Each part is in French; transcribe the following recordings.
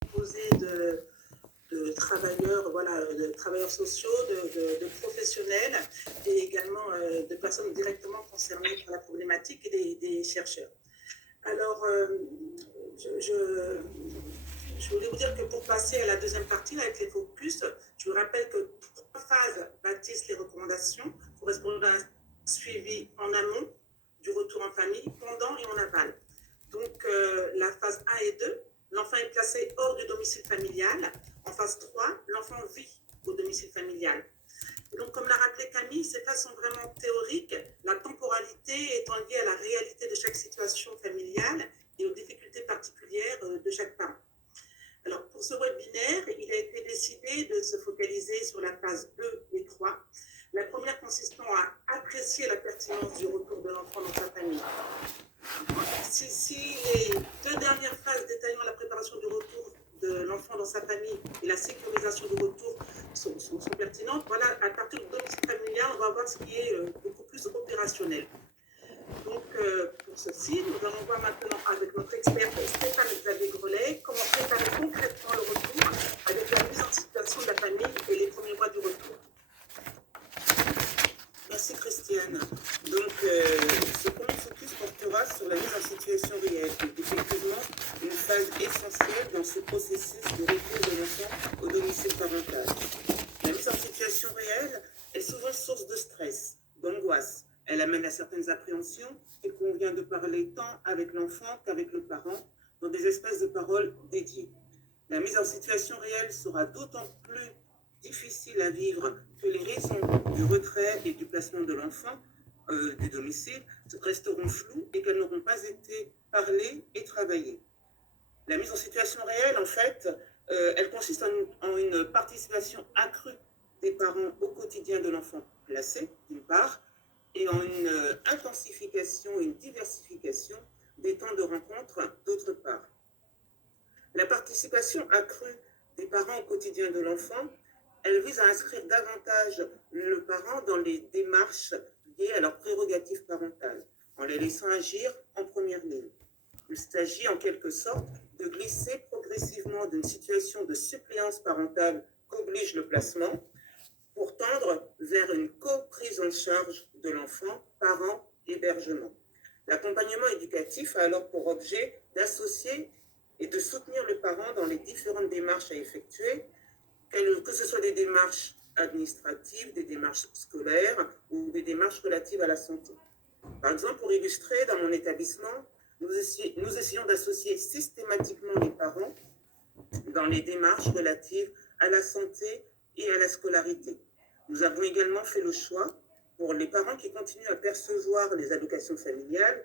composé de travailleurs, voilà, de travailleurs sociaux, de professionnels et également de personnes directement concernées par la problématique et des chercheurs. Alors, je, je, je voulais vous dire que pour passer à la deuxième partie, là, avec les focus, je vous rappelle que trois phases bâtissent les recommandations correspondant à un suivi en amont du retour en famille, pendant et en aval. Donc, la phase 1 et 2, l'enfant est placé hors du domicile familial. En phase 3, l'enfant vit au domicile familial. Et donc, comme l'a rappelé Camille, ces phases sont vraiment théoriques, la temporalité étant liée à la réalité de chaque situation familiale et aux difficultés particulières de chaque parent. Alors, pour ce webinaire, il a été décidé de se focaliser sur la phase 2 et 3. La première consistant à apprécier la pertinence du retour de l'enfant dans sa famille. Si les deux dernières phases détaillant la préparation du retour de l'enfant dans sa famille et la sécurisation du retour sont pertinentes, voilà, à partir du domicile familial, on va voir ce qui est beaucoup plus opérationnel. Donc, pour ceci, nous allons voir maintenant avec notre expert Stéphane Xavier Grelet comment préparer concrètement le retour avec la mise en situation de la famille et les premiers mois du retour. Merci Christiane. Donc, ce premier focus portera sur la mise en situation réelle, qui est effectivement une phase essentielle dans ce processus de retour de l'enfant au domicile parental. La mise en situation réelle est souvent source de stress, d'angoisse. Elle amène à certaines appréhensions qu'il convient de parler tant avec l'enfant qu'avec le parent dans des espaces de parole dédiés. La mise en situation réelle sera d'autant plus difficile à vivre que les raisons du retrait et du placement de l'enfant du domicile resteront floues et qu'elles n'auront pas été parlées et travaillées. La mise en situation réelle, en fait, elle consiste en une participation accrue des parents au quotidien de l'enfant placé, d'une part, et en une intensification, une diversification des temps de rencontre, d'autre part. La participation accrue des parents au quotidien de l'enfant, elle vise à inscrire davantage le parent dans les démarches liées à leurs prérogatives parentales, en les laissant agir en première ligne. Il s'agit en quelque sorte de glisser progressivement d'une situation de suppléance parentale qu'oblige le placement pour tendre vers une co-prise en charge de l'enfant, parent, hébergement. L'accompagnement éducatif a alors pour objet d'associer et de soutenir le parent dans les différentes démarches à effectuer, que ce soit des démarches administratives, des démarches scolaires ou des démarches relatives à la santé. Par exemple, pour illustrer, dans mon établissement, nous essayons d'associer systématiquement les parents dans les démarches relatives à la santé et à la scolarité. Nous avons également fait le choix, pour les parents qui continuent à percevoir les allocations familiales,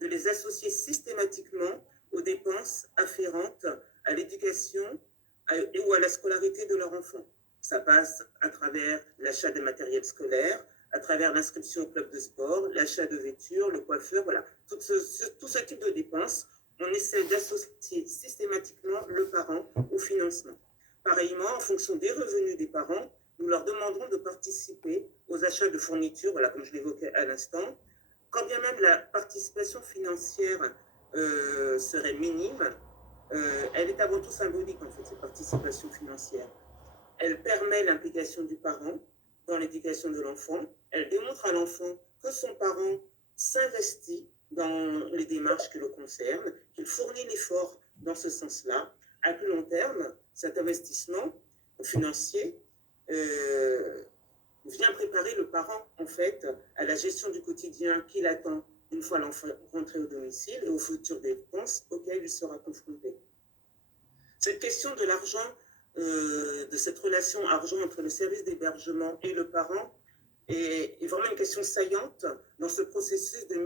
de les associer systématiquement aux dépenses afférentes à l'éducation ou à la scolarité de leur enfant. Ça passe à travers l'achat de matériel scolaire, à travers l'inscription au club de sport, l'achat de vêtures, le coiffeur, voilà. Tout ce type de dépenses, on essaie d'associer systématiquement le parent au financement. Pareillement, en fonction des revenus des parents, nous leur demanderons de participer aux achats de fournitures, voilà, comme je l'évoquais à l'instant. Quand bien même la participation financière serait minime, elle est avant tout symbolique, en fait, cette participation financière. Elle permet l'implication du parent dans l'éducation de l'enfant. Elle démontre à l'enfant que son parent s'investit dans les démarches qui le concernent, qu'il fournit l'effort dans ce sens-là. À plus long terme, cet investissement financier vient préparer le parent, en fait, à la gestion du quotidien qu'il attend une fois l'enfant rentré au domicile et aux futures dépenses auxquelles il sera confronté. Cette question de l'argent, de cette relation argent entre le service d'hébergement et le parent est vraiment une question saillante dans ce processus de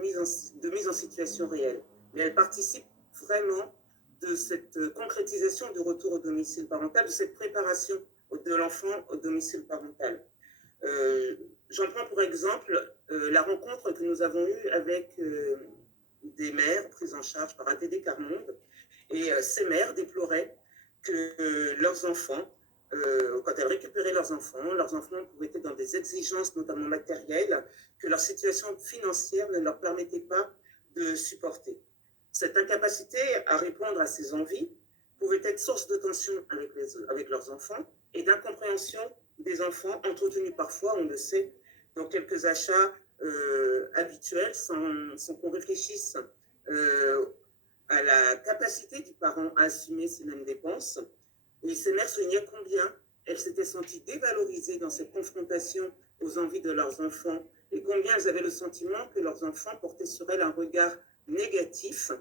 mise en situation réelle. Mais elle participe vraiment de cette concrétisation du retour au domicile parental, de cette préparation de l'enfant au domicile parental. J'en prends pour exemple la rencontre que nous avons eue avec des mères prises en charge par ATD Carmonde. Et ces mères déploraient que leurs enfants, quand elles récupéraient leurs enfants pouvaient être dans des exigences, notamment matérielles, que leur situation financière ne leur permettait pas de supporter. Cette incapacité à répondre à ces envies pouvaient être source de tension avec leurs enfants et d'incompréhension des enfants, entretenus parfois, on le sait, dans quelques achats habituels, sans qu'on réfléchisse à la capacité du parent à assumer ces mêmes dépenses. Et ces mères soulignaient combien elles s'étaient senties dévalorisées dans cette confrontation aux envies de leurs enfants et combien elles avaient le sentiment que leurs enfants portaient sur elles un regard négatif.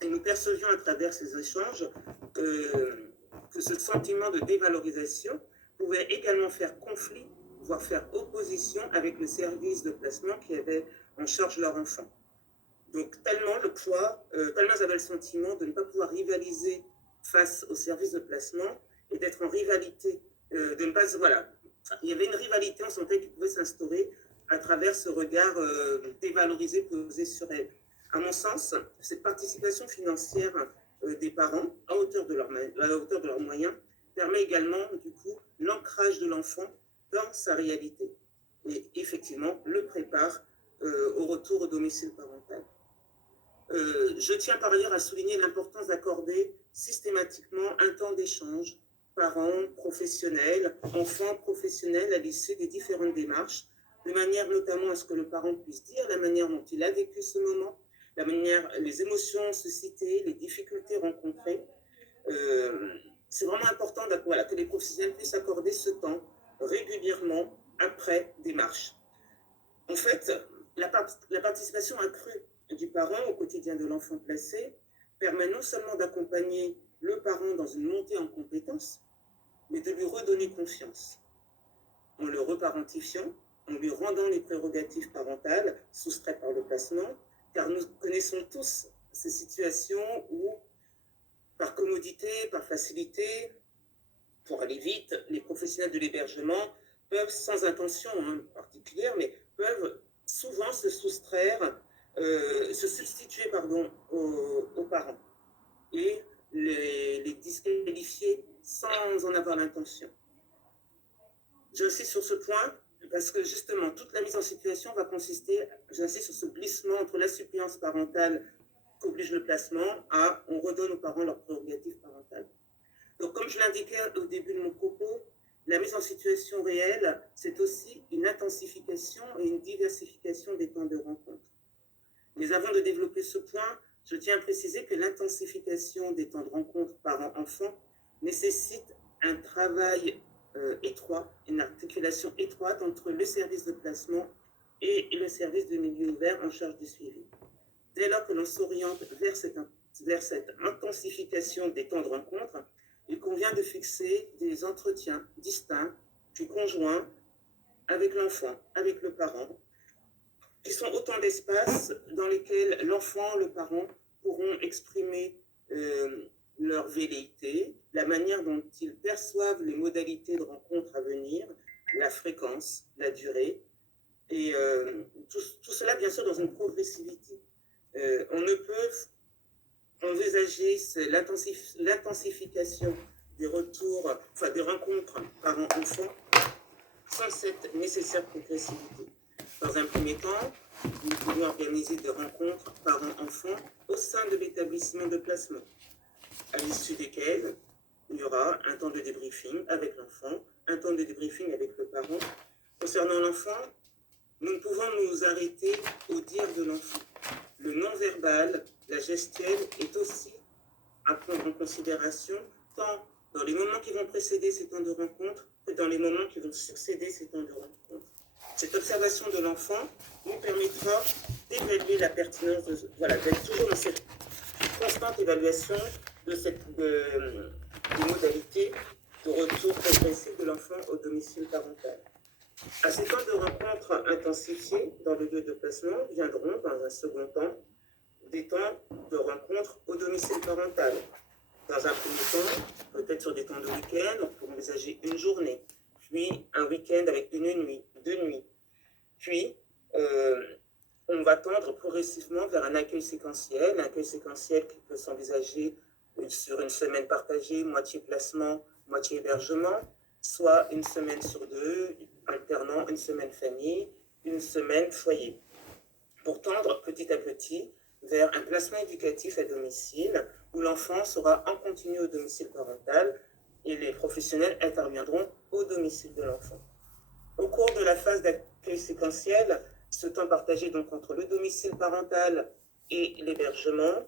Et nous percevions à travers ces échanges que ce sentiment de dévalorisation pouvait également faire conflit, voire faire opposition avec le service de placement qui avait en charge leur enfant. Donc tellement tellement elles avaient le sentiment de ne pas pouvoir rivaliser face au service de placement et d'être en rivalité, de ne pas, voilà, il y avait une rivalité, on sentait qui pouvait s'instaurer à travers ce regard dévalorisé posé sur elles. À mon sens, cette participation financière des parents à hauteur de leurs moyens permet également du coup l'ancrage de l'enfant dans sa réalité et effectivement le prépare au retour au domicile parental. Je tiens par ailleurs à souligner l'importance d'accorder systématiquement un temps d'échange parents, professionnels, enfants, professionnels à l'issue des différentes démarches, de manière notamment à ce que le parent puisse dire la manière dont il a vécu ce moment, les émotions suscitées, les difficultés rencontrées. C'est vraiment important que les professionnels puissent accorder ce temps régulièrement après démarche. En fait, la participation accrue du parent au quotidien de l'enfant placé permet non seulement d'accompagner le parent dans une montée en compétences, mais de lui redonner confiance en le reparentifiant, en lui rendant les prérogatives parentales soustraites par le placement, car nous connaissons tous ces situations où, par commodité, par facilité, pour aller vite, les professionnels de l'hébergement peuvent, sans intention particulière, mais peuvent souvent se substituer aux parents et les disqualifier sans en avoir l'intention. J'insiste sur ce point parce que justement, toute la mise en situation va consister, j'insiste sur ce glissement entre la suppléance parentale qu'oblige le placement à on redonne aux parents leurs prérogatives parentales. Donc, comme je l'indiquais au début de mon propos, la mise en situation réelle, c'est aussi une intensification et une diversification des temps de rencontre. Mais avant de développer ce point, je tiens à préciser que l'intensification des temps de rencontre parents-enfants nécessite un travail étroit, une articulation étroite entre le service de placement et le service de milieu ouvert en charge du suivi. Dès lors que l'on s'oriente vers cette intensification des temps de rencontre, il convient de fixer des entretiens distincts du conjoint avec l'enfant, avec le parent, qui sont autant d'espaces dans lesquels l'enfant, le parent pourront exprimer leur velléité, la manière dont ils perçoivent les modalités de rencontre à venir, la fréquence, la durée, et tout cela bien sûr dans une progressivité. On ne peut envisager l'intensification des rencontres parents-enfants sans cette nécessaire progressivité. Dans un premier temps, nous pouvons organiser des rencontres parents-enfants au sein de l'établissement de placement, à l'issue desquelles il y aura un temps de débriefing avec l'enfant, un temps de débriefing avec le parent. Concernant l'enfant, nous ne pouvons nous arrêter au dire de l'enfant. Le non-verbal, la gestuelle est aussi à prendre en considération, tant dans les moments qui vont précéder ces temps de rencontre que dans les moments qui vont succéder ces temps de rencontre. Cette observation de l'enfant nous permettra d'évaluer la pertinence, d'être toujours dans cette constante évaluation des modalités de retour progressif de l'enfant au domicile parental. À ces temps de rencontre intensifiés dans le lieu de placement viendront, dans un second temps, des temps de rencontre au domicile parental. Dans un premier temps, peut-être sur des temps de week-end, on peut envisager une journée, puis un week-end avec une nuit, 2 nuits. Puis, on va tendre progressivement vers un accueil séquentiel qui peut s'envisager sur une semaine partagée, moitié placement, moitié hébergement, soit une semaine sur 2, alternant une semaine famille, une semaine foyer. Pour tendre petit à petit vers un placement éducatif à domicile où l'enfant sera en continu au domicile parental et les professionnels interviendront au domicile de l'enfant. Au cours de la phase d'accueil séquentiel, ce temps partagé donc entre le domicile parental et l'hébergement,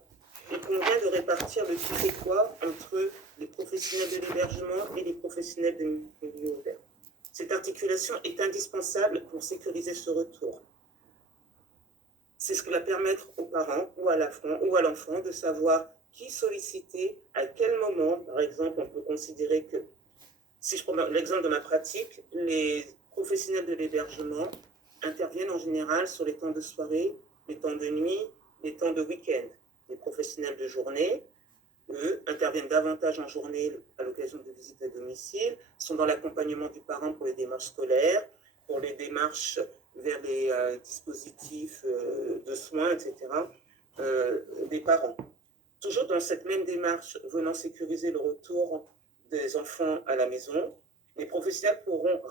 il convient de répartir le qui fait quoi entre les professionnels de l'hébergement et les professionnels de milieu ouvert. Cette articulation est indispensable pour sécuriser ce retour. C'est ce qui va permettre aux parents ou à l'enfant de savoir qui solliciter, à quel moment. Par exemple, on peut considérer que, si je prends l'exemple de ma pratique, les professionnels de l'hébergement interviennent en général sur les temps de soirée, les temps de nuit, les temps de week-end. Les professionnels de journée, eux, interviennent davantage en journée à l'occasion de visites à domicile, sont dans l'accompagnement du parent pour les démarches scolaires, pour les démarches vers les dispositifs de soins, etc., des parents. Toujours dans cette même démarche, venant sécuriser le retour des enfants à la maison, les professionnels pourront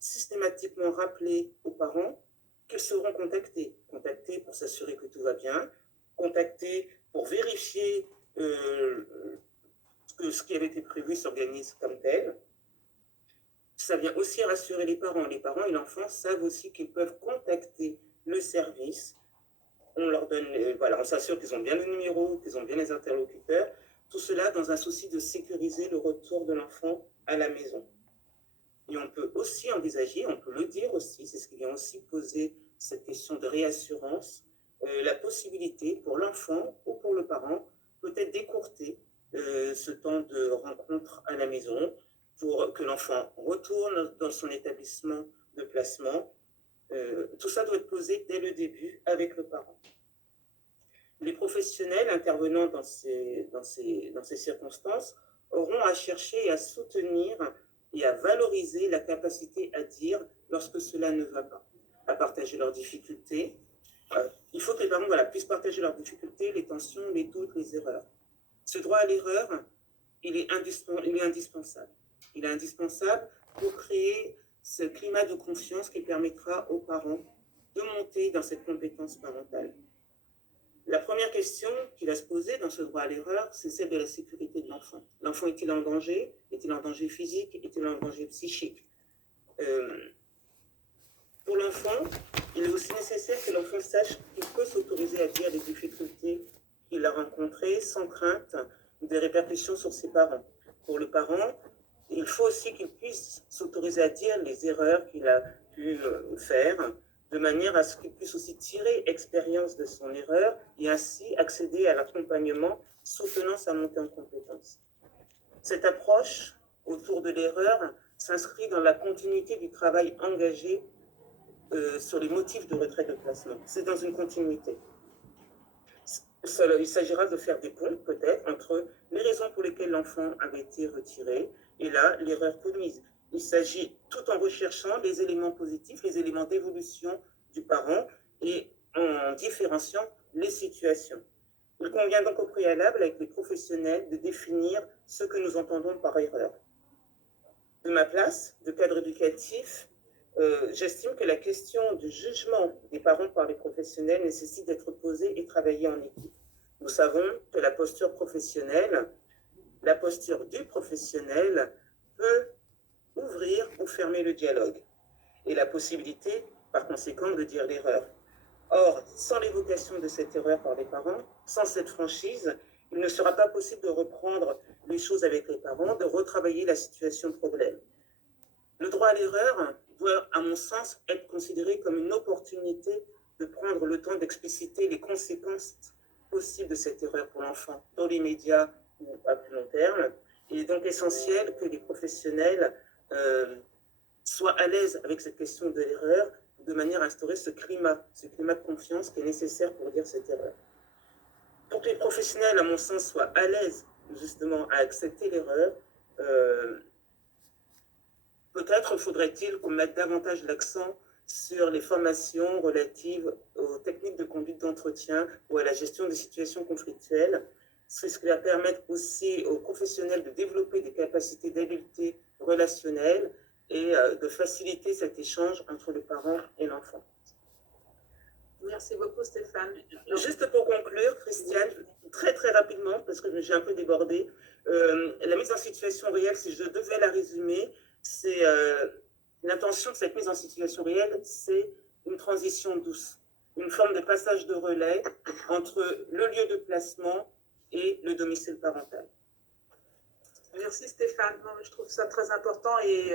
systématiquement rappeler aux parents qu'ils seront contactés pour s'assurer que tout va bien, contactés pour vérifier que ce qui avait été prévu s'organise comme tel. Ça vient aussi rassurer les parents. Les parents et l'enfant savent aussi qu'ils peuvent contacter le service. On leur donne, on s'assure qu'ils ont bien le numéro, qu'ils ont bien les interlocuteurs. Tout cela dans un souci de sécuriser le retour de l'enfant à la maison. Et on peut aussi envisager, on peut le dire aussi, c'est ce qui vient aussi poser cette question de réassurance, la possibilité pour l'enfant ou pour le parent peut-être d'écourter ce temps de rencontre à la maison pour que l'enfant retourne dans son établissement de placement. Tout ça doit être posé dès le début avec le parent. Les professionnels intervenant dans ces circonstances auront à chercher et à soutenir et à valoriser la capacité à dire lorsque cela ne va pas, à partager leurs difficultés. Il faut que les parents puissent partager leurs difficultés, les tensions, les doutes, les erreurs. Ce droit à l'erreur, il est indispensable. Il est indispensable pour créer ce climat de confiance qui permettra aux parents de monter dans cette compétence parentale. La première question qu'il va se poser dans ce droit à l'erreur, c'est celle de la sécurité de l'enfant. L'enfant est-il en danger? Est-il en danger physique? Est-il en danger psychique? Pour l'enfant, il est aussi nécessaire que l'enfant sache qu'il peut s'autoriser à dire les difficultés qu'il a rencontrées sans crainte des répercussions sur ses parents. Pour le parent, il faut aussi qu'il puisse s'autoriser à dire les erreurs qu'il a pu faire, de manière à ce qu'il puisse aussi tirer expérience de son erreur et ainsi accéder à l'accompagnement soutenant sa montée en compétence. Cette approche autour de l'erreur s'inscrit dans la continuité du travail engagé sur les motifs de retrait de placement. C'est dans une continuité. Il s'agira de faire des ponts, peut-être, entre les raisons pour lesquelles l'enfant avait été retiré et là, l'erreur commise. Il s'agit, tout en recherchant les éléments positifs, les éléments d'évolution du parent et en différenciant les situations. Il convient donc au préalable, avec les professionnels, de définir ce que nous entendons par erreur. De ma place de cadre éducatif, j'estime que la question du jugement des parents par les professionnels nécessite d'être posée et travaillée en équipe. Nous savons que la posture du professionnel peut ouvrir ou fermer le dialogue et la possibilité, par conséquent, de dire l'erreur. Or, sans l'évocation de cette erreur par les parents, sans cette franchise, il ne sera pas possible de reprendre les choses avec les parents, de retravailler la situation problème. Le droit à l'erreur doit, à mon sens, être considéré comme une opportunité de prendre le temps d'expliciter les conséquences possibles de cette erreur pour l'enfant, dans l'immédiat ou à plus long terme. Il est donc essentiel que les professionnels soient à l'aise avec cette question de l'erreur, de manière à instaurer ce climat de confiance qui est nécessaire pour dire cette erreur. Pour que les professionnels, à mon sens, soient à l'aise justement à accepter l'erreur, peut-être faudrait-il qu'on mette davantage l'accent sur les formations relatives aux techniques de conduite d'entretien ou à la gestion des situations conflictuelles. C'est ce qui va permettre aussi aux professionnels de développer des capacités d'habileté relationnelle et de faciliter cet échange entre le parent et l'enfant. Merci beaucoup, Stéphane. Juste pour conclure, Christiane, très très rapidement, parce que j'ai un peu débordé, la mise en situation réelle, si je devais la résumer, c'est l'intention de cette mise en situation réelle, c'est une transition douce, une forme de passage de relais entre le lieu de placement et le domicile parental. Merci Stéphane. Non, je trouve ça très important et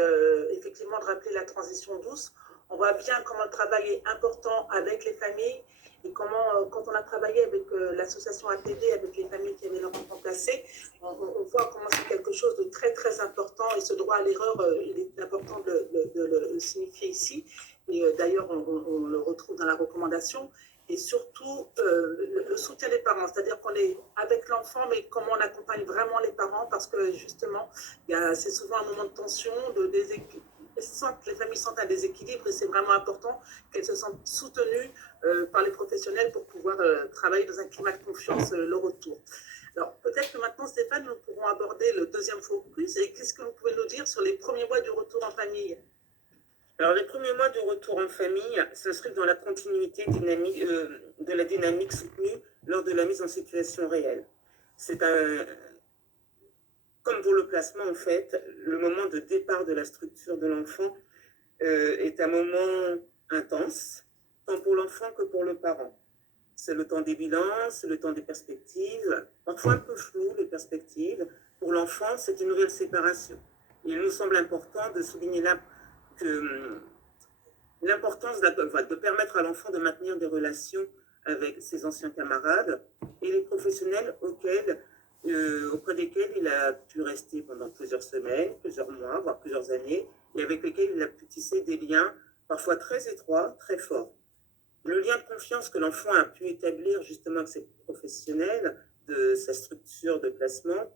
effectivement de rappeler la transition douce. On voit bien comment le travail est important avec les familles et comment, quand on a travaillé avec l'association APD, avec les familles qui avaient leur enfant placé, on voit comment c'est quelque chose de très très important et ce droit à l'erreur, il est important de le signifier ici. Et d'ailleurs, on le retrouve dans la recommandation. Et surtout le soutien des parents, c'est-à-dire qu'on est avec l'enfant, mais comment on accompagne vraiment les parents, parce que justement, c'est souvent un moment de tension, de déséquilibre. Les familles sentent un déséquilibre et c'est vraiment important qu'elles se sentent soutenues par les professionnels pour pouvoir travailler dans un climat de confiance le retour. Alors peut-être que maintenant, Stéphane, nous pourrons aborder le deuxième focus. Et qu'est-ce que vous pouvez nous dire sur les premiers mois du retour en famille? Alors, les premiers mois de retour en famille s'inscrivent dans la continuité de la dynamique soutenue lors de la mise en situation réelle. C'est comme pour le placement, en fait, le moment de départ de la structure de l'enfant est un moment intense, tant pour l'enfant que pour le parent. C'est le temps des bilans, c'est le temps des perspectives, parfois un peu flou les perspectives. Pour l'enfant, c'est une nouvelle séparation. Il nous semble important de souligner l'importance de permettre à l'enfant de maintenir des relations avec ses anciens camarades et les professionnels auprès desquels il a pu rester pendant plusieurs semaines, plusieurs mois, voire plusieurs années, et avec lesquels il a pu tisser des liens parfois très étroits, très forts. Le lien de confiance que l'enfant a pu établir justement avec ses professionnels de sa structure de placement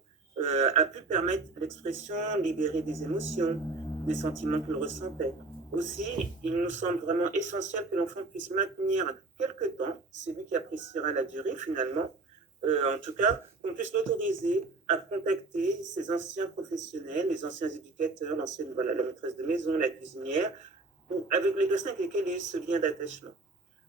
a pu permettre l'expression libérée des émotions, des sentiments qu'il ressentait. Aussi, il nous semble vraiment essentiel que l'enfant puisse maintenir quelque temps, c'est lui qui appréciera la durée finalement, en tout cas, qu'on puisse l'autoriser à contacter ses anciens professionnels, les anciens éducateurs, la maîtresse de maison, la cuisinière, ou avec les personnes avec lesquelles il y a eu ce lien d'attachement.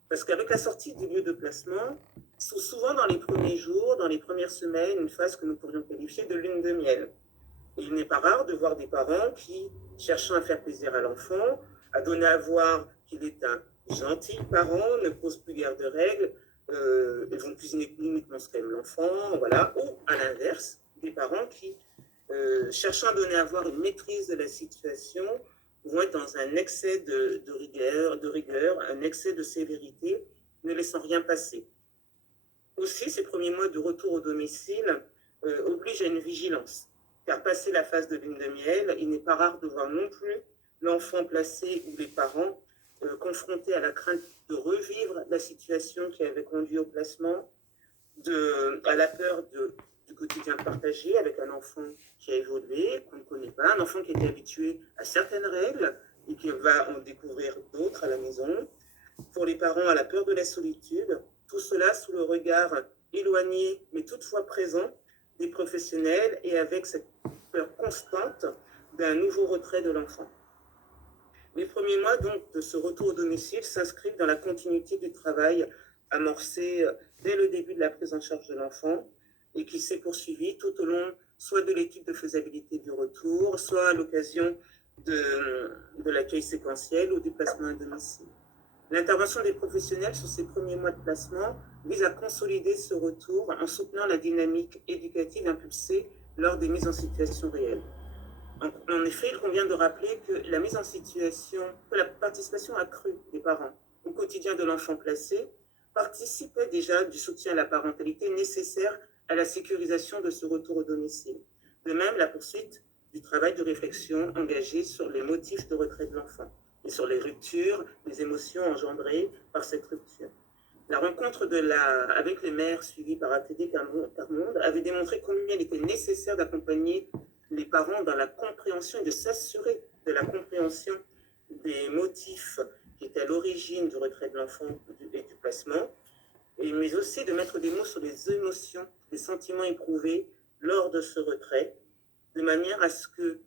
Parce qu'avec la sortie du lieu de placement, souvent dans les premiers jours, dans les premières semaines, une phase que nous pourrions qualifier de lune de miel. Et il n'est pas rare de voir des parents qui, cherchant à faire plaisir à l'enfant, à donner à voir qu'il est un gentil parent, ne pose plus guère de règles, ils vont cuisiner uniquement ce qu'aime l'enfant, voilà. Ou à l'inverse, des parents qui, cherchant à donner à voir une maîtrise de la situation, vont être dans un excès de rigueur, un excès de sévérité, ne laissant rien passer. Aussi, ces premiers mois de retour au domicile obligent à une vigilance, car passé la phase de lune de miel, il n'est pas rare de voir non plus l'enfant placé ou les parents confrontés à la crainte de revivre la situation qui avait conduit au placement, à la peur du quotidien partagé avec un enfant qui a évolué, qu'on ne connaît pas, un enfant qui était habitué à certaines règles et qui va en découvrir d'autres à la maison. Pour les parents, à la peur de la solitude, tout cela sous le regard éloigné mais toutefois présent des professionnels et avec cette peur constante d'un nouveau retrait de l'enfant. Les premiers mois donc de ce retour au domicile s'inscrivent dans la continuité du travail amorcé dès le début de la prise en charge de l'enfant et qui s'est poursuivi tout au long soit de l'étude de faisabilité du retour, soit à l'occasion de l'accueil séquentiel ou du placement à domicile. L'intervention des professionnels sur ces premiers mois de placement vise à consolider ce retour en soutenant la dynamique éducative impulsée lors des mises en situation réelles. En effet, il convient de rappeler que la participation accrue des parents au quotidien de l'enfant placé participait déjà du soutien à la parentalité nécessaire à la sécurisation de ce retour au domicile. De même, la poursuite du travail de réflexion engagé sur les motifs de retrait de l'enfant et sur les ruptures, les émotions engendrées par cette rupture. La rencontre avec les mères suivies par ATD Carmonde avait démontré combien il était nécessaire d'accompagner les parents dans la compréhension et de s'assurer de la compréhension des motifs qui étaient à l'origine du retrait de l'enfant et du placement, mais aussi de mettre des mots sur les émotions, les sentiments éprouvés lors de ce retrait, de manière à ce que,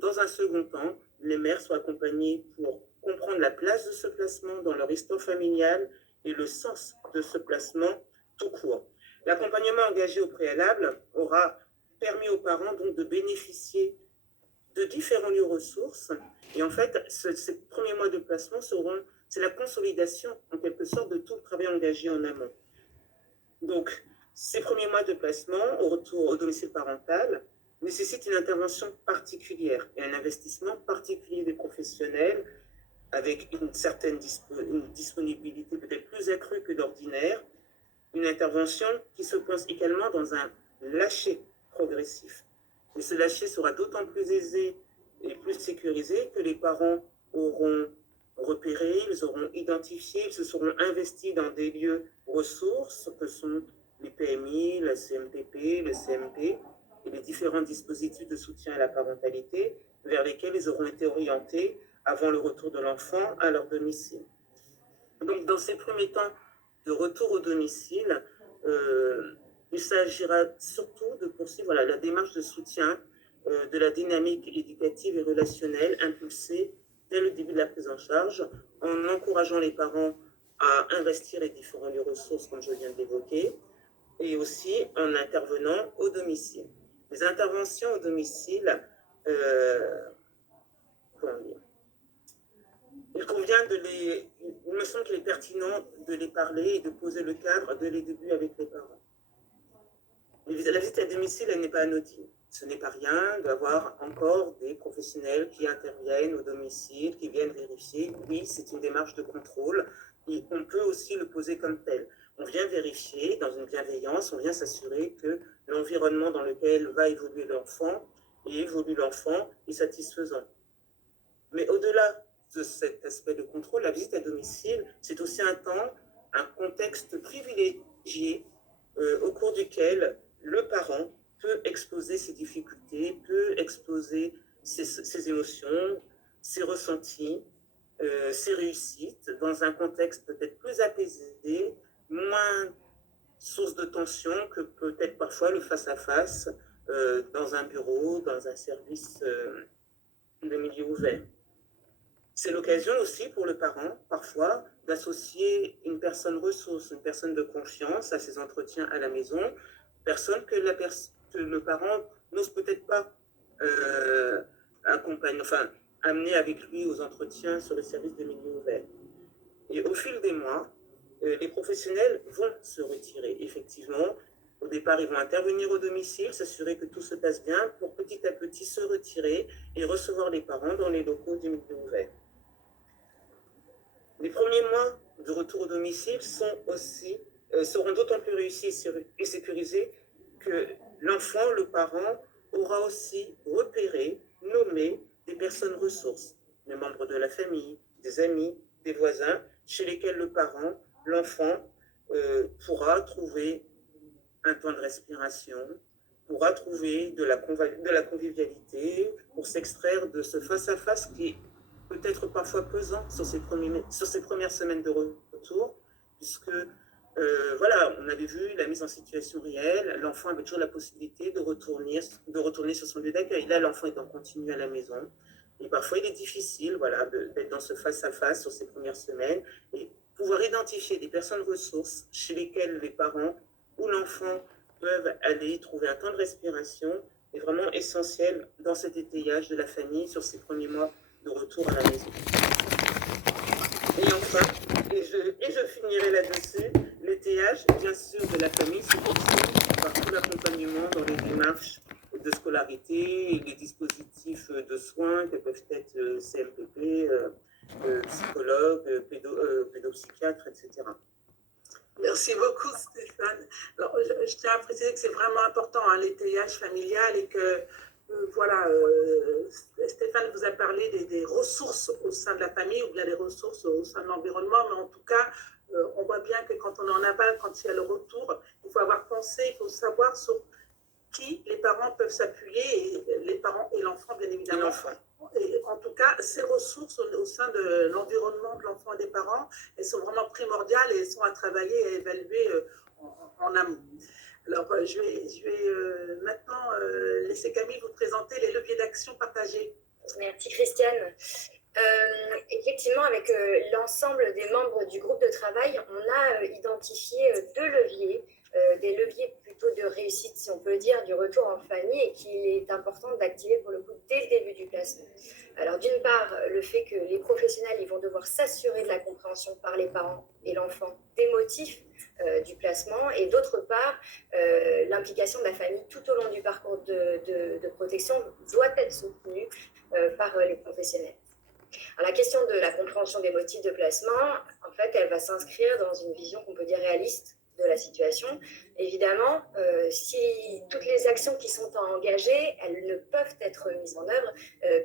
dans un second temps, les mères soient accompagnées pour comprendre la place de ce placement dans leur histoire familiale et le sens de ce placement tout court. L'accompagnement engagé au préalable aura permis aux parents donc de bénéficier de différents lieux ressources. Et en fait, ces premiers mois de placement c'est la consolidation en quelque sorte de tout le travail engagé en amont. Donc, ces premiers mois de placement au retour au domicile parental nécessitent une intervention particulière et un investissement particulier des professionnels avec une certaine disponibilité peut-être plus accrue que d'ordinaire, une intervention qui se pense également dans un lâcher progressif. Et ce lâcher sera d'autant plus aisé et plus sécurisé que les parents auront repéré, ils auront identifié, ils se seront investis dans des lieux ressources que sont les PMI, la CMPP, le CMP et les différents dispositifs de soutien à la parentalité vers lesquels ils auront été orientés avant le retour de l'enfant à leur domicile. Donc, dans ces premiers temps de retour au domicile, il s'agira surtout de poursuivre la démarche de soutien de la dynamique éducative et relationnelle impulsée dès le début de la prise en charge, en encourageant les parents à investir les différents lieux ressources, comme je viens de l'évoquer, et aussi en intervenant au domicile. Les interventions au domicile, il me semble qu'il est pertinent de les parler et de poser le cadre dès les débuts avec les parents. La visite à domicile, elle n'est pas anodine. Ce n'est pas rien d'avoir encore des professionnels qui interviennent au domicile, qui viennent vérifier. Oui, c'est une démarche de contrôle et on peut aussi le poser comme tel. On vient vérifier dans une bienveillance, on vient s'assurer que l'environnement dans lequel va évoluer l'enfant et évolue l'enfant est satisfaisant. Mais au-delà de cet aspect de contrôle, la visite à domicile, c'est aussi un contexte privilégié au cours duquel le parent peut exposer ses difficultés, peut exposer ses émotions, ses ressentis, ses réussites, dans un contexte peut-être plus apaisé, moins source de tension que peut-être parfois le face-à-face dans un bureau, dans un service de milieu ouvert. C'est l'occasion aussi pour le parent, parfois, d'associer une personne ressource, une personne de confiance à ses entretiens à la maison, personne que le parent n'ose peut-être pas amener avec lui aux entretiens sur le service de milieu ouvert. Et au fil des mois, les professionnels vont se retirer. Effectivement, au départ, ils vont intervenir au domicile, s'assurer que tout se passe bien, pour petit à petit se retirer et recevoir les parents dans les locaux du milieu ouvert. Les premiers mois de retour au domicile seront d'autant plus réussis et sécurisés que l'enfant, le parent, aura aussi repéré, nommé des personnes ressources, des membres de la famille, des amis, des voisins, chez lesquels le parent, l'enfant, pourra trouver un temps de respiration, pourra trouver de la convivialité, pour s'extraire de ce face-à-face qui est peut-être parfois pesant sur ces premières semaines de retour, puisque on avait vu la mise en situation réelle, l'enfant avait toujours la possibilité de retourner sur son lieu d'accueil. Là, l'enfant est en continu à la maison, et parfois il est difficile d'être dans ce face-à-face sur ces premières semaines, et pouvoir identifier des personnes ressources chez lesquelles les parents ou l'enfant peuvent aller trouver un temps de respiration est vraiment essentiel dans cet étayage de la famille sur ces premiers mois de retour à la maison. Et enfin, et je finirai là-dessus, l'étayage, bien sûr, de la famille, c'est aussi par tout l'accompagnement dans les démarches de scolarité et les dispositifs de soins que peuvent être CMPP, psychologues, pédopsychiatres, etc. Merci beaucoup, Stéphane. Alors, je tiens à préciser que c'est vraiment important, l'étayage familial, et que Stéphane vous a parlé des ressources au sein de la famille ou bien des ressources au sein de l'environnement, mais en tout cas, on voit bien que quand on est en aval, quand il y a le retour, il faut avoir pensé, il faut savoir sur qui les parents peuvent s'appuyer, et les parents et l'enfant, bien évidemment. Et en tout cas, ces ressources au sein de l'environnement de l'enfant et des parents, elles sont vraiment primordiales et elles sont à travailler et à évaluer en amont. Alors, je vais maintenant laisser Camille vous présenter les leviers d'action partagés. Merci Christiane. Effectivement, avec l'ensemble des membres du groupe de travail, on a identifié deux leviers, des leviers plutôt de réussite, si on peut dire, du retour en famille et qu'il est important d'activer pour le coup dès le début du placement. Alors d'une part, le fait que les professionnels ils vont devoir s'assurer de la compréhension par les parents et l'enfant des motifs du placement et d'autre part, l'implication de la famille tout au long du parcours de protection doit être soutenue par les professionnels. Alors, la question de la compréhension des motifs de placement, en fait, elle va s'inscrire dans une vision qu'on peut dire réaliste de la situation. Évidemment, si toutes les actions qui sont engagées, elles ne peuvent être mises en œuvre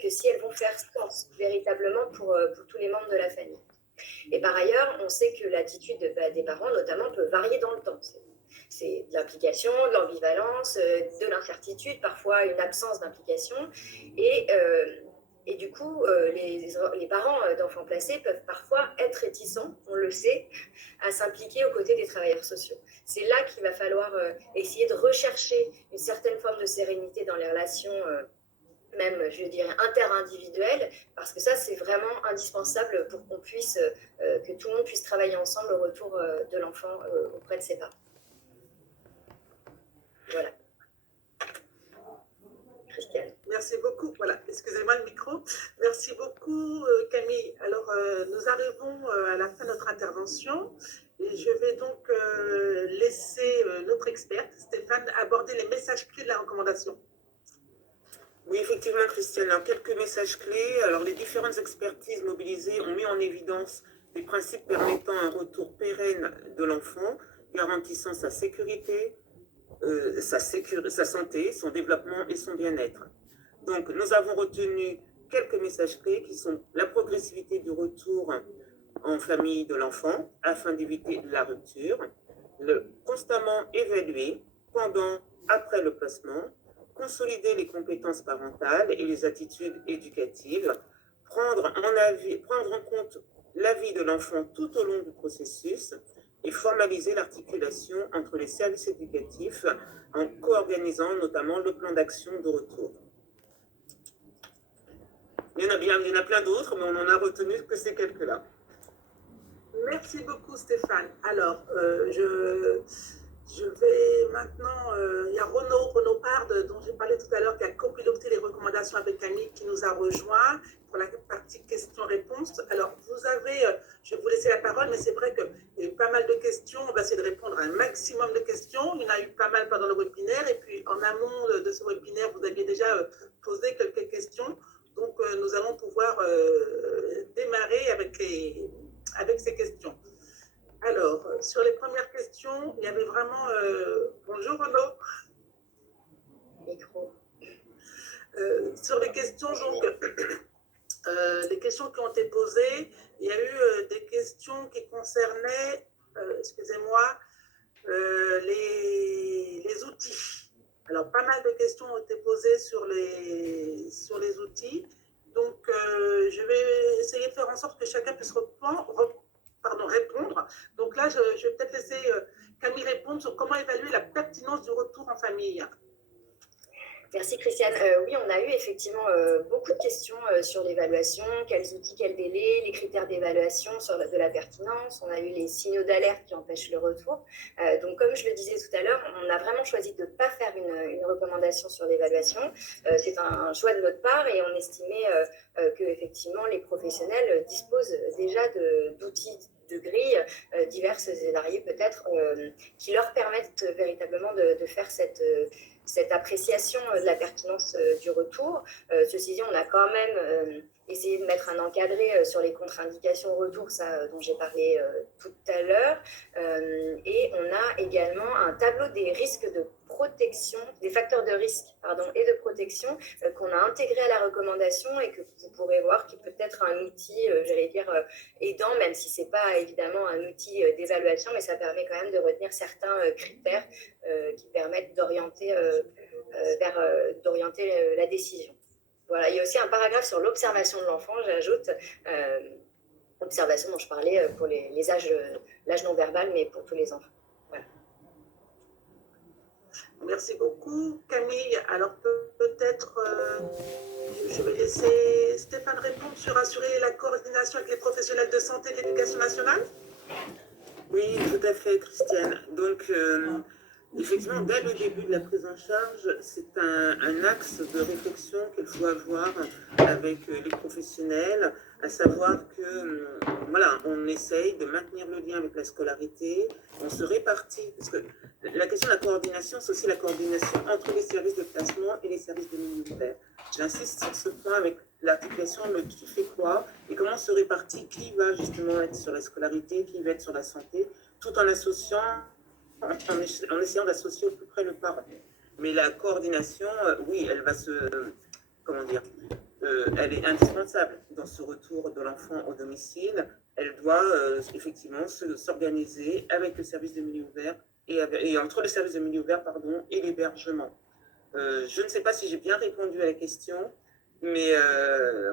que si elles vont faire sens véritablement pour tous les membres de la famille. Et par ailleurs, on sait que l'attitude des parents, notamment, peut varier dans le temps. C'est de l'implication, de l'ambivalence, de l'incertitude, parfois une absence d'implication. Et du coup, les parents d'enfants placés peuvent parfois être réticents, on le sait, à s'impliquer aux côtés des travailleurs sociaux. C'est là qu'il va falloir essayer de rechercher une certaine forme de sérénité dans les relations, même, je dirais, interindividuelles, parce que ça, c'est vraiment indispensable pour qu'on puisse, que tout le monde puisse travailler ensemble au retour de l'enfant auprès de ses parents. Voilà. Christiane. Merci beaucoup. Voilà, excusez-moi le micro. Merci beaucoup, Camille. Alors, nous arrivons à la fin de notre intervention et je vais donc laisser notre experte, Stéphane, aborder les messages clés de la recommandation. Oui, effectivement, Christiane. Alors, quelques messages clés. Alors, les différentes expertises mobilisées ont mis en évidence des principes permettant un retour pérenne de l'enfant, garantissant sa sécurité, sa santé, son développement et son bien-être. Donc, nous avons retenu quelques messages clés qui sont la progressivité du retour en famille de l'enfant afin d'éviter la rupture, le constamment évaluer pendant, après le placement, consolider les compétences parentales et les attitudes éducatives, prendre en compte l'avis de l'enfant tout au long du processus et formaliser l'articulation entre les services éducatifs en co-organisant notamment le plan d'action de retour. Il y en a plein d'autres, mais on en a retenu que ces quelques-là. Merci beaucoup, Stéphane. Alors, je vais maintenant, il y a Renaud Hard, dont j'ai parlé tout à l'heure, qui a copiloté les recommandations avec Camille, qui nous a rejoint pour la partie questions-réponses. Alors, je vais vous laisser la parole, mais c'est vrai qu'il y a eu pas mal de questions. On va essayer de répondre à un maximum de questions. Il y en a eu pas mal pendant le webinaire. Et puis, en amont de ce webinaire, vous aviez déjà posé quelques questions. Donc, nous allons pouvoir démarrer avec ces questions. Alors, sur les premières questions, il y avait vraiment... bonjour Renaud. Micro. Sur les questions, donc, les questions qui ont été posées, il y a eu des questions qui concernaient, excusez-moi, les outils. Alors, pas mal de questions ont été posées sur les outils. Donc, je vais essayer de faire en sorte que chacun puisse répondre. Donc là, je vais peut-être laisser Camille répondre sur comment évaluer la pertinence du retour en famille. Merci Christiane. Oui, on a eu effectivement beaucoup de questions sur l'évaluation, quels outils, quels délais, les critères d'évaluation de la pertinence. On a eu les signaux d'alerte qui empêchent le retour. Donc comme je le disais tout à l'heure, on a vraiment choisi de ne pas faire une recommandation sur l'évaluation. C'est un choix de notre part et on estimait que effectivement les professionnels disposent déjà d'outils de grilles diverses et variées peut-être qui leur permettent véritablement de faire cette appréciation de la pertinence du retour. Ceci dit, on a quand même essayé de mettre un encadré sur les contre-indications au retour, ça dont j'ai parlé tout à l'heure. Et on a également un tableau des risques de protection, des facteurs de risque et de protection qu'on a intégré à la recommandation et que vous pourrez voir qui peut être un outil, j'allais dire, aidant, même si ce n'est pas évidemment un outil d'évaluation, mais ça permet quand même de retenir certains critères qui permettent d'orienter la décision. Voilà, il y a aussi un paragraphe sur l'observation de l'enfant, j'ajoute, observation dont je parlais pour l'âge non verbal, mais pour tous les enfants. Voilà. Merci beaucoup, Camille. Alors peut-être, Je vais laisser Stéphane répondre sur assurer la coordination avec les professionnels de santé et de l'éducation nationale. Oui, tout à fait, Christiane. Donc, effectivement, dès le début de la prise en charge, c'est un axe de réflexion qu'il faut avoir avec les professionnels, à savoir que, voilà, on essaye de maintenir le lien avec la scolarité, on se répartit, parce que la question de la coordination, c'est aussi la coordination entre les services de placement et les services de milieu ouvert. J'insiste sur ce point avec l'articulation, le qui fait quoi, et comment se répartit, qui va justement être sur la scolarité, qui va être sur la santé, tout en associant, en essayant d'associer au plus près le parent. Mais la coordination, oui, elle va comment dire, elle est indispensable dans ce retour de l'enfant au domicile. Elle doit effectivement s'organiser avec le service de milieu ouvert et entre le service de milieu ouvert et l'hébergement. Je ne sais pas si j'ai bien répondu à la question, mais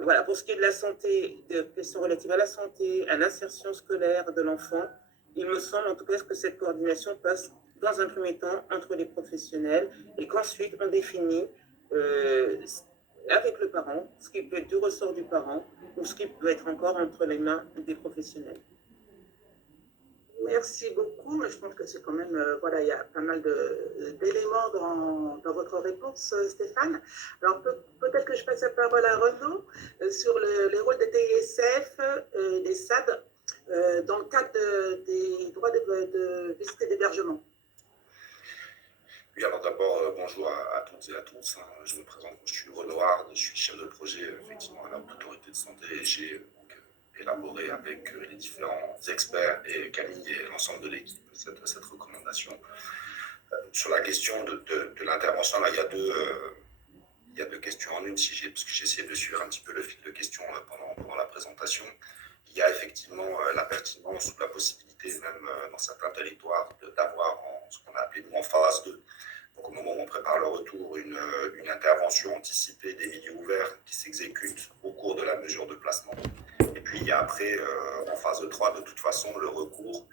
voilà, pour ce qui est de la santé, de questions relatives à la santé, à l'insertion scolaire de l'enfant, il me semble en tout cas que cette coordination passe dans un premier temps entre les professionnels et qu'ensuite on définit avec le parent ce qui peut être du ressort du parent ou ce qui peut être encore entre les mains des professionnels. Merci beaucoup, mais je pense que c'est quand même, voilà, il y a pas mal d'éléments dans votre réponse, Stéphane. Alors peut-être que je passe la parole à Renaud sur les rôles des TISF, des SAD, dans le cadre des droits de visite et d'hébergement. Oui, alors d'abord, bonjour à toutes et à tous. Je me présente, je suis Renaud Hard, je suis chef de projet effectivement à la Haute Autorité de Santé. J'ai élaboré avec les différents experts et Camille et l'ensemble de l'équipe cette recommandation. Sur la question de l'intervention, là, il y a deux questions en une, parce que j'ai essayé de suivre un petit peu le fil de questions pendant la présentation. Il y a effectivement la pertinence ou la possibilité, même dans certains territoires, d'avoir ce qu'on a appelé nous en phase 2. Donc au moment où on prépare le retour, une intervention anticipée des milieux ouverts qui s'exécute au cours de la mesure de placement. Et puis il y a après, en phase 3, de toute façon, le recours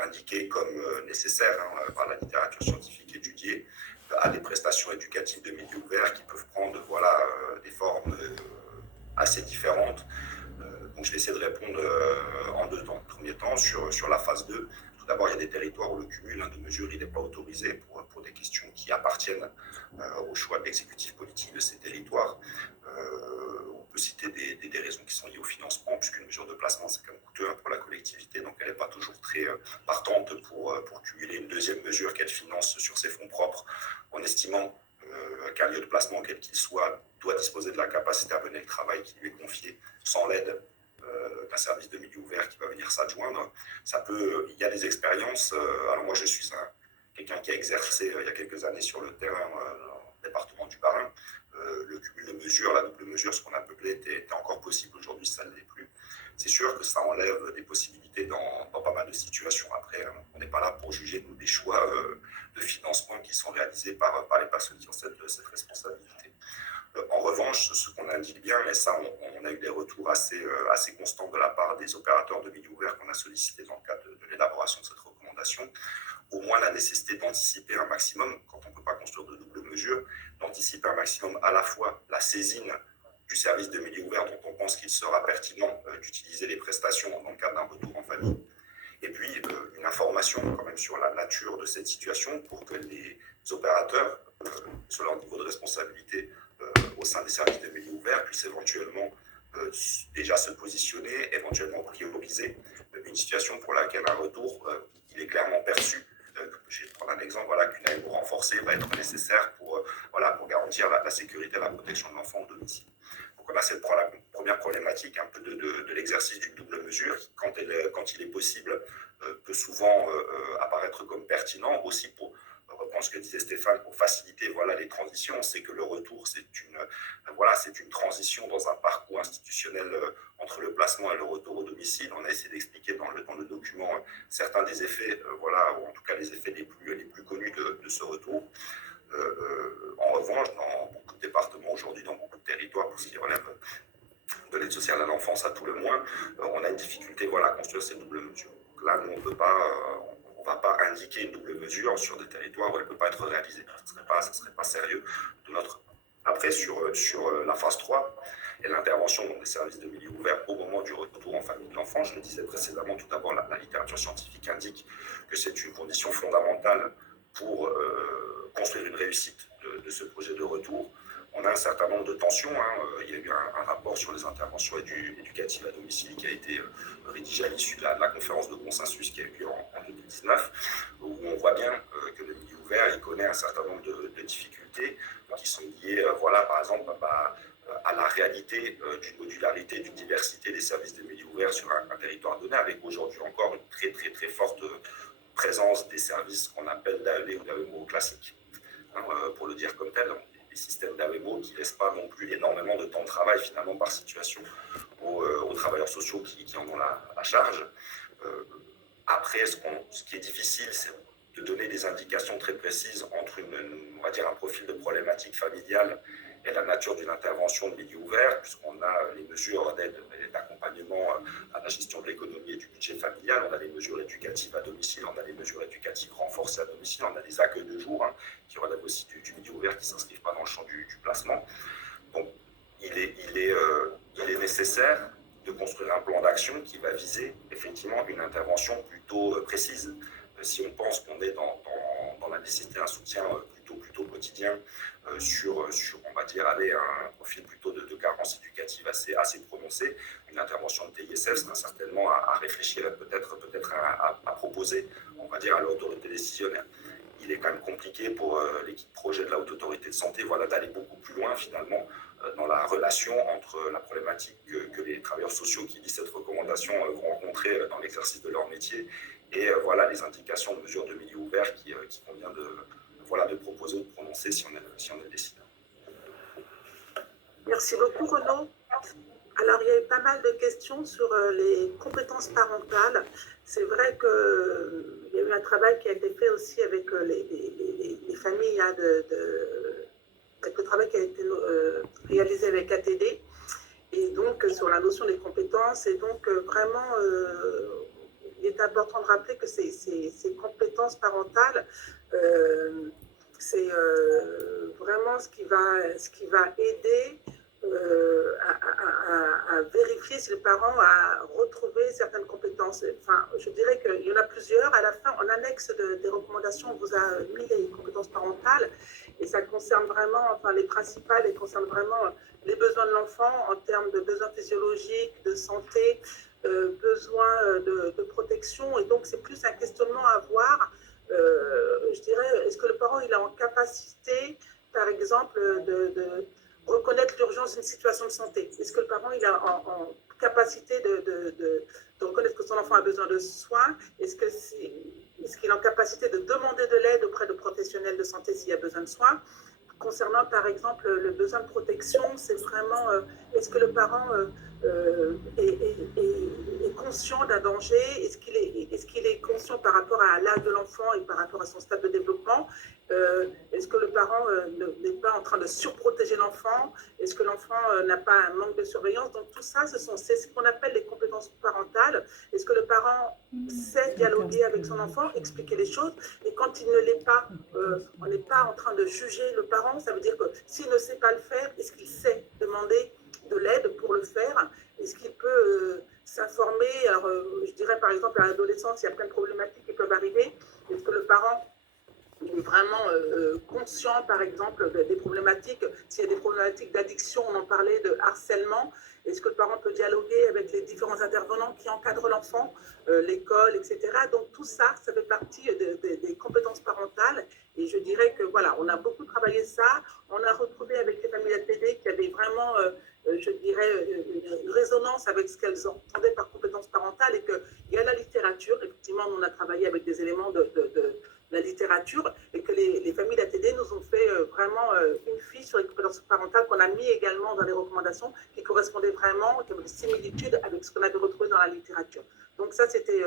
indiqué comme nécessaire par la littérature scientifique étudiée à des prestations éducatives de milieux ouverts qui peuvent prendre des formes assez différentes. Donc je vais essayer de répondre en deux temps. Premier temps, sur la phase 2, tout d'abord, il y a des territoires où le cumul de mesures n'est pas autorisé pour des questions qui appartiennent au choix de l'exécutif politique de ces territoires. On peut citer des raisons qui sont liées au financement, puisqu'une mesure de placement, c'est quand même coûteux pour la collectivité, donc elle n'est pas toujours très partante pour cumuler une deuxième mesure qu'elle finance sur ses fonds propres, en estimant qu'un lieu de placement, quel qu'il soit, doit disposer de la capacité à mener le travail qui lui est confié sans l'aide d'un service de milieu ouvert qui va venir s'adjoindre. Il y a des expériences. Alors moi, je suis quelqu'un qui a exercé il y a quelques années sur le terrain dans le département du Bas-Rhin. Le cumul de mesures, la double mesure, ce qu'on a appelé, était encore possible. Aujourd'hui, ça ne l'est plus. C'est sûr que ça enlève des possibilités dans pas mal de situations. Après, on n'est pas là pour juger des choix de financement qui sont réalisés par les personnes qui ont cette responsabilité. En revanche, ce qu'on indique bien, et ça, on a eu des retours assez constants de la part des opérateurs de milieu ouvert qu'on a sollicités dans le cadre de l'élaboration de cette recommandation, au moins la nécessité d'anticiper un maximum, quand on ne peut pas construire de double mesure, d'anticiper un maximum à la fois la saisine du service de milieu ouvert dont on pense qu'il sera pertinent d'utiliser les prestations dans le cadre d'un retour en famille, et puis une information quand même sur la nature de cette situation pour que les opérateurs, sur leur niveau de responsabilité au sein des services de milieu ouvert, puissent éventuellement déjà se positionner, éventuellement prioriser une situation pour laquelle un retour, il est clairement perçu. Je vais prendre un exemple, qu'une AMO renforcée va être nécessaire pour garantir la sécurité et la protection de l'enfant au domicile. Donc on a cette première problématique un peu de l'exercice d'une double mesure qui, quand il est possible, peut souvent apparaître comme pertinent aussi pour reprendre ce que disait Stéphane, pour faciliter les transitions. C'est que le retour, c'est une transition dans un parcours institutionnel entre le placement et le retour au domicile. On a essayé d'expliquer dans le document certains des effets, ou en tout cas les effets les plus connus de ce retour. En revanche, dans beaucoup de départements aujourd'hui, dans beaucoup de territoires, pour ce qui relève de l'aide sociale à l'enfance à tout le moins, on a une difficulté à construire ces doubles mesures. Donc là, nous, on ne va pas indiquer une double mesure sur des territoires où elle ne peut pas être réalisée. Ce ne serait pas sérieux de notre part. Après, sur la phase 3 et l'intervention des services de milieu ouvert au moment du retour en famille de l'enfant, je le disais précédemment, tout d'abord, la littérature scientifique indique que c'est une condition fondamentale pour construire une réussite de ce projet de retour. On a un certain nombre de tensions. Il y a eu un rapport sur les interventions éducatives à domicile qui a été rédigé à l'issue de la conférence de consensus qui a eu lieu en 2019, où on voit bien que le milieu ouvert il connaît un certain nombre de difficultés qui sont liées, par exemple, à la réalité d'une modularité, d'une diversité des services de milieu ouvert sur un territoire donné, avec aujourd'hui encore une très très très forte présence des services qu'on appelle d'AED ou d'AEMO classiques, pour le dire comme tel, des systèmes d'AEMO qui ne laissent pas non plus énormément de temps de travail finalement par situation aux travailleurs sociaux qui en ont la charge. Après, ce qui est difficile, c'est de donner des indications très précises entre on va dire un profil de problématique familiale et la nature d'une intervention de milieu ouvert, puisqu'on a les mesures d'aide et d'accompagnement à la gestion de l'économie et du budget familial, on a les mesures éducatives à domicile, on a les mesures éducatives renforcées à domicile, on a des accueils de jour qui relèvent aussi du milieu ouvert, qui ne s'inscrivent pas dans le champ du placement. Donc, il est nécessaire de construire un plan d'action qui va viser effectivement une intervention plutôt précise. Si on pense qu'on est dans la nécessité d'un soutien plutôt quotidien sur, on va dire, un profil plutôt de carence éducative assez prononcé, une intervention de TISF sera certainement à réfléchir et peut-être à proposer, on va dire, à l'autorité décisionnaire. Il est quand même compliqué pour l'équipe projet de la Haute Autorité de Santé d'aller beaucoup plus loin finalement dans la relation entre la problématique que les travailleurs sociaux qui lisent cette recommandation vont rencontrer dans l'exercice de leur métier et les indications de mesures de milieu ouvert qui convient de proposer ou de prononcer si on est décideur. Merci beaucoup Renaud. Alors, il y a eu pas mal de questions sur les compétences parentales. C'est vrai qu'il y a eu un travail qui a été fait aussi avec les familles, avec le travail qui a été réalisé avec ATD, et donc sur la notion des compétences. Et donc, vraiment, il est important de rappeler que ces compétences parentales, c'est vraiment ce qui va aider à vérifier si le parent a retrouvé certaines compétences. Enfin, je dirais qu'il y en a plusieurs. À la fin, en annexe des recommandations, on vous a mis les compétences parentales et ça concerne vraiment, les principales, et concerne vraiment les besoins de l'enfant en termes de besoins physiologiques, de santé, besoins de protection. Et donc, c'est plus un questionnement à avoir. Je dirais, est-ce que le parent il est en capacité, par exemple, de reconnaître l'urgence d'une situation de santé? Est-ce que le parent il est en capacité de reconnaître que son enfant a besoin de soins? Est-ce qu'il est en capacité de demander de l'aide auprès de professionnels de santé s'il y a besoin de soins? Concernant par exemple le besoin de protection, c'est vraiment est-ce que le parent est conscient d'un danger? Est-ce qu'il est conscient par rapport à l'âge de l'enfant et par rapport à son stade de développement? Est-ce que le parent n'est pas en train de surprotéger l'enfant? Est-ce que l'enfant n'a pas un manque de surveillance? Donc tout ça, c'est ce qu'on appelle les compétences parentales. Est-ce que le parent sait dialoguer avec son enfant, expliquer les choses? Et quand il ne l'est pas, on n'est pas en train de juger le parent. Ça veut dire que s'il ne sait pas le faire, est-ce qu'il sait demander de l'aide pour le faire? Est-ce qu'il peut s'informer? Alors, je dirais par exemple à l'adolescence, il y a plein de problématiques qui peuvent arriver. Est-ce que le parent est vraiment conscient, par exemple, des problématiques? S'il y a des problématiques d'addiction, on en parlait, de harcèlement, est-ce que le parent peut dialoguer avec les différents intervenants qui encadrent l'enfant, l'école, etc. Donc tout ça, ça fait partie des compétences parentales. Et je dirais que voilà, on a beaucoup travaillé ça. On a retrouvé avec les familles ATD qui avaient vraiment, je dirais, une résonance avec ce qu'elles entendaient par compétences parentales, et qu'il y a la littérature. Effectivement, on a travaillé avec des éléments de la littérature, et que les familles d'ATD nous ont fait vraiment une fiche sur les compétences parentales qu'on a mis également dans les recommandations, qui correspondaient vraiment, qui avaient des similitudes avec ce qu'on avait retrouvé dans la littérature. Donc ça, c'était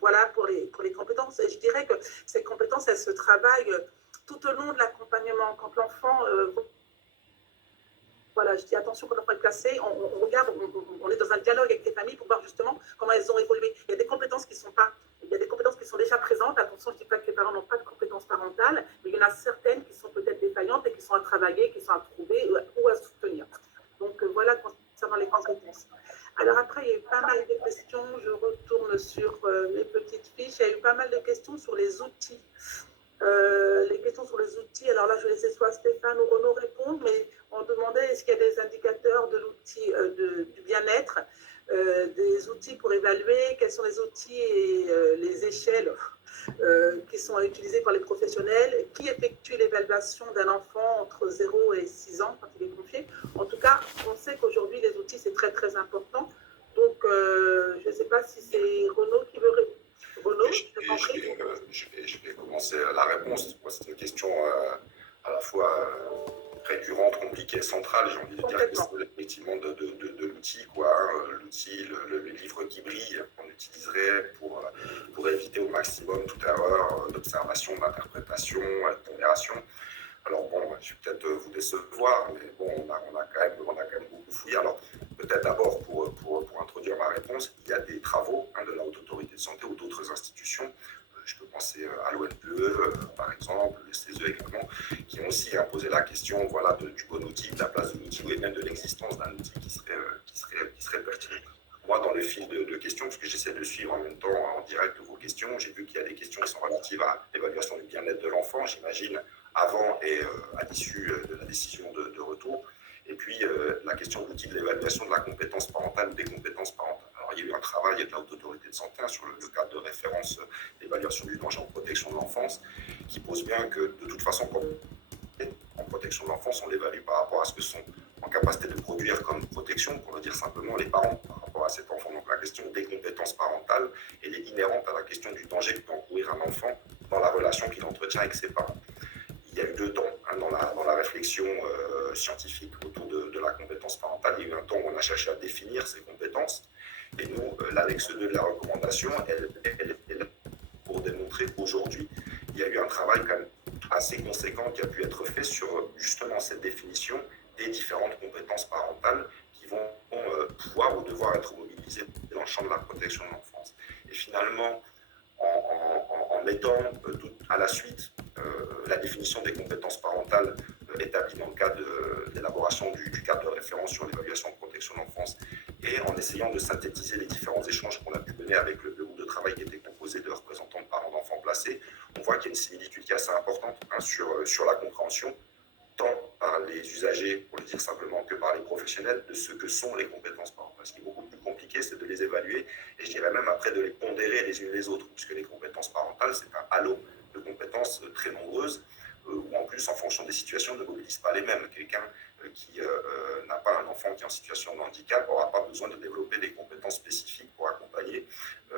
voilà pour les compétences. Et je dirais que ces compétences, elles se travaillent tout au long de l'accompagnement. Quand l'enfant voilà, je dis attention, quand l'enfant est placé, on regarde, on est dans un dialogue avec les familles pour voir justement comment elles ont évolué. Il y a des compétences qui ne sont pas Il y a des compétences qui sont déjà présentes. Attention, je ne dis pas que les parents n'ont pas de compétences parentales, mais il y en a certaines qui sont peut-être défaillantes et qui sont à travailler, qui sont à trouver ou à soutenir. Donc voilà concernant les compétences. Alors après, il y a eu pas mal de questions. Je retourne sur mes petites fiches. Il y a eu pas mal de questions sur les outils. Les questions sur les outils, alors là, je vais laisser soit Stéphane ou Renaud répondre, mais on demandait est-ce qu'il y a des indicateurs de l'outil du bien-être, des outils pour évaluer, quels sont les outils et les échelles qui sont utilisés par les professionnels, qui effectue l'évaluation d'un enfant entre 0 et 6 ans quand il est confié. En tout cas, on sait qu'aujourd'hui, les outils, c'est très, très important. Donc, je ne sais pas si c'est Renaud qui veut répondre. Renaud, je vais commencer la réponse. C'est une question à la fois récurrente, compliquée, centrale. J'ai envie de dire que c'est effectivement de l'outil, quoi. Hein. L'outil, le livre qui brille, qu'on utiliserait pour éviter au maximum toute erreur d'observation, d'interprétation, de pondération. Alors bon, je vais peut-être vous décevoir, mais bon, on a quand même beaucoup fouillé. Alors peut-être d'abord pour introduire ma réponse, il y a des travaux de la Haute Autorité de Santé ou d'autres institutions. Je peux penser à l'ONPE, par exemple, le CESE également, qui ont aussi posé la question du bon outil, de la place de l'outil, et même de l'existence d'un outil qui serait pertinent. Moi, dans le fil de questions, parce que j'essaie de suivre en même temps en direct vos questions, j'ai vu qu'il y a des questions qui sont relatives à l'évaluation du bien-être de l'enfant, j'imagine, avant et à l'issue de la décision de retour. Et puis, la question de l'outil de l'évaluation de la compétence parentale ou des compétences parentales. Alors, il y a eu un travail de la Haute Autorité de Santé sur le cadre de référence d'évaluation du danger en protection de l'enfance, qui pose bien que, de toute façon, en protection de l'enfance, on l'évalue par rapport à ce que sont en capacité de produire comme protection, pour le dire simplement, les parents par rapport à cet enfant. Donc, la question des compétences parentales, elle est inhérente à la question du danger que peut encourir un enfant dans la relation qu'il entretient avec ses parents. Il y a eu deux temps dans la réflexion scientifique autour de la compétence parentale. Il y a eu un temps où on a cherché à définir ces compétences. Et nous, l'annexe 2 de la recommandation, elle pour démontrer qu'aujourd'hui, il y a eu un travail quand même assez conséquent qui a pu être fait sur justement cette définition des différentes compétences parentales qui vont pouvoir ou devoir être mobilisées dans le champ de la protection de l'enfance. Et finalement, en mettant à la suite la définition des compétences parentales établies dans le cadre de l'élaboration du cadre de référence sur l'évaluation de protection de l'enfance et en essayant de synthétiser les différents échanges qu'on a pu mener avec le groupe de travail qui était composé de représentants de parents d'enfants placés, on voit qu'il y a une similitude qui est assez importante sur la compréhension, tant par les usagers, pour le dire simplement, que par les professionnels, de ce que sont les compétences parentales. Ce qui est beaucoup plus compliqué, c'est de les évaluer, et je dirais même après de les pondérer les unes les autres, puisque les compétences parentales, c'est un halo de compétences très nombreuses, où en plus, en fonction des situations, ne mobilise pas les mêmes. Quelqu'un qui n'a pas un enfant qui est en situation de handicap n'aura pas besoin de développer des compétences spécifiques pour accompagner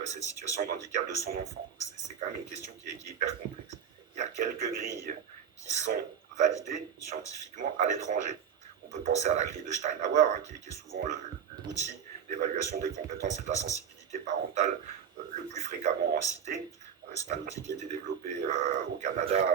cette situation de handicap de son enfant. C'est quand même une question qui est hyper complexe. Il y a quelques grilles qui sont validées scientifiquement à l'étranger. On peut penser à la grille de Steinhauer, qui est souvent l'outil d'évaluation des compétences et de la sensibilité parentale le plus fréquemment cité. C'est un outil qui a été développé au Canada